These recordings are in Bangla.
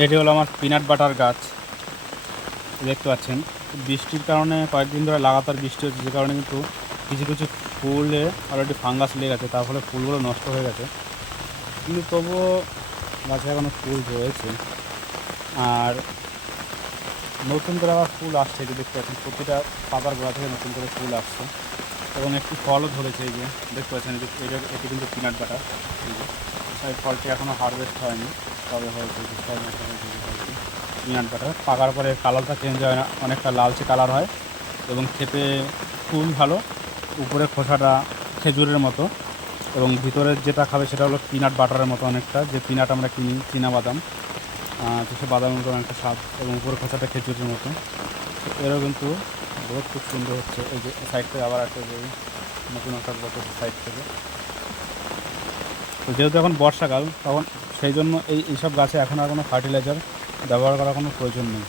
এটি হলো আমার পিনাট বাটার গাছ। দেখতে পাচ্ছেন, বৃষ্টির কারণে কয়েকদিন ধরে লাগাতার বৃষ্টি হচ্ছে, যে কারণে কিন্তু কিছু কিছু ফুলে অলরেডি ফাঙ্গাস লেগে গেছে, তার ফলে ফুলগুলো নষ্ট হয়ে গেছে। কিন্তু তবুও গাছে এখনও ফুল রয়েছে। আর নতুন করে আবার ফুল আসছে যে দেখতে পাচ্ছেন, প্রতিটা পাতার গোড়া থেকে নতুন করে ফুল আসছে। এবং একটি ফলও ধরেছে এই যে, দেখতে পাচ্ছেন এটা কিন্তু পিনাট বাটার এই ফলটি এখনও হারভেস্ট হয়নি। তবে হয়েছে পিনাট বাটার পাকার পরে কালারটা চেঞ্জ হয় না, অনেকটা লালচে কালার হয় এবং খেতে খুবই ভালো। উপরে খোসাটা খেজুরের মতো এবং ভিতরের যেটা খাবে সেটা হলো পিনাট বাটারের মতো অনেকটা। যে পিনাট আমরা কিনি, চীনা বাদাম তো সে বাদামের অনেকটা স্বাদ এবং উপরে খোসাটা খেজুরের মতো। এরও কিন্তু বহুত খুব সুন্দর হচ্ছে। এই যে সাইড থেকে আবার একটা যে নতুন একটা সাইড থেকে। তো যেহেতু এখন বর্ষাকাল, তখন সেই জন্য এই এইসব গাছে এখন আর কোনো ফার্টিলাইজার ব্যবহার করার কোনো প্রয়োজন নেই।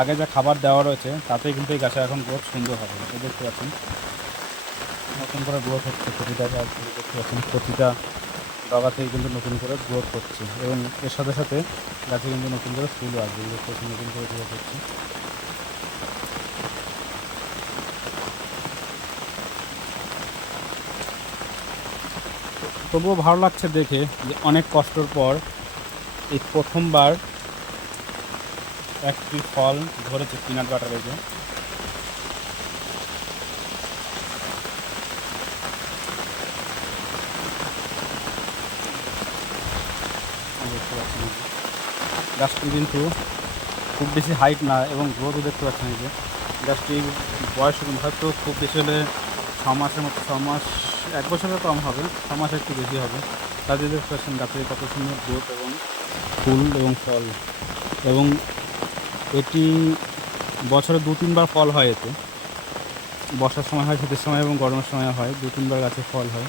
আগে যা খাবার দেওয়া রয়েছে, তাতেই কিন্তু এই গাছে এখন গ্রোথ সুন্দর হবে। এই দেখতে পাচ্ছেন। নতুন করে গ্রোথ হচ্ছে। প্রতিটা দেখতে পাচ্ছেন, প্রতিটা ডগা থেকে কিন্তু নতুন করে গ্রোথ করছে এবং এর সাথে সাথে গাছে কিন্তু নতুন করে ফুলও আসবে। দেখতে পাচ্ছেন, নতুন করে গ্রোথ হচ্ছে। তবুও ভালো লাগছে দেখে যে অনেক কষ্টর পর এই প্রথমবার একটি ফল ধরেছে পিনাট বাটার এই গাছটি কিন্তু খুব বেশি হাইট না এবং গ্রোথও দেখতে পাচ্ছেন এই যে। গাছটি বয়স হয়তো খুব বেশি হলে ছ মাসের মতো, ছ মাস এক বছরের কম হবে, ছ মাস একটু বেশি হবে। তাদের দেখতে পাচ্ছেন গাছের কত সুন্দর গ্রোথ এবং ফুল এবং ফল। এবং এটি বছরে দু, তিনবার ফল হয় এতে। বর্ষার সময় হয়, শীতের সময় এবং গরমের সময় হয়, দু, তিনবার গাছে ফল হয়।